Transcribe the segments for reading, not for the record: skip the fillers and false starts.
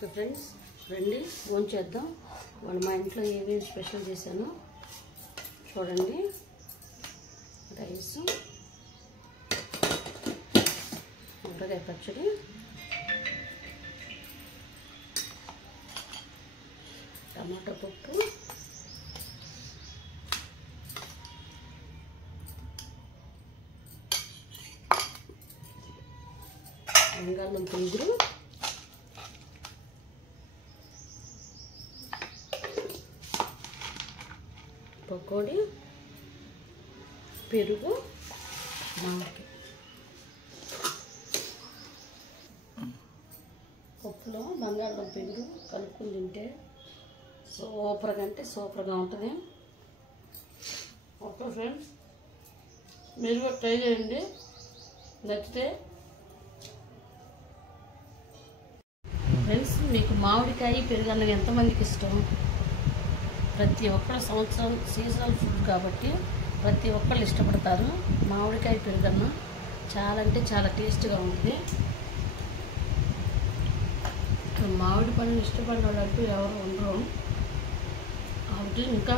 Okay friends, రండి phone చేద్దాం. వాళ్ళు మా ఇంట్లో ఏమేమి స్పెషల్ చేశాను చూడండి. రైస్, వంకాయ పచ్చడి, టమాటా పప్పు, బంగాళదుంప ఇగురు, పకోడీ, పెరుగు, మామిడికాయ. పప్పులో బంగాళదుంప ఇగురు కలుపుకుని తింటే సూపర్గా అంటే సూపర్గా ఉంటుంది. ఓకే ఫ్రెండ్స్, మీరు కూడా ట్రై చేయండి, నచ్చితే. ఫ్రెండ్స్, మీకు మామిడికాయ పెరుగన్నం ఎంతమందికి ఇష్టం? ప్రతి ఒక్కరు సంవత్సరం సీజనల్ ఫుడ్ కాబట్టి ప్రతి ఒక్కళ్ళు ఇష్టపడతారు. మామిడికాయ పెరుగన్నం చాలా అంటే చాలా టేస్ట్గా ఉంటుంది. మామిడి పండుని ఇష్టపడిన వాళ్ళు అంటూ ఎవరు ఉండరు కాబట్టి ఇంకా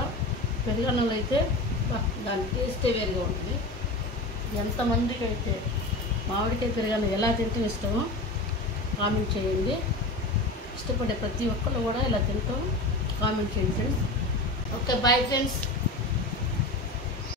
పెరుగన్నంలో అయితే దాని టేస్టే వేరుగా ఉంటుంది. ఎంతమందికి అయితే మామిడికాయ పెరుగన్నం ఎలా తింటే ఇష్టమో కామెంట్ చేయండి. ఇష్టపడే ప్రతి ఒక్కళ్ళు కూడా ఇలా తింటాం కామెంట్ చేయండి ఫ్రెండ్స్. Okay, bye friends.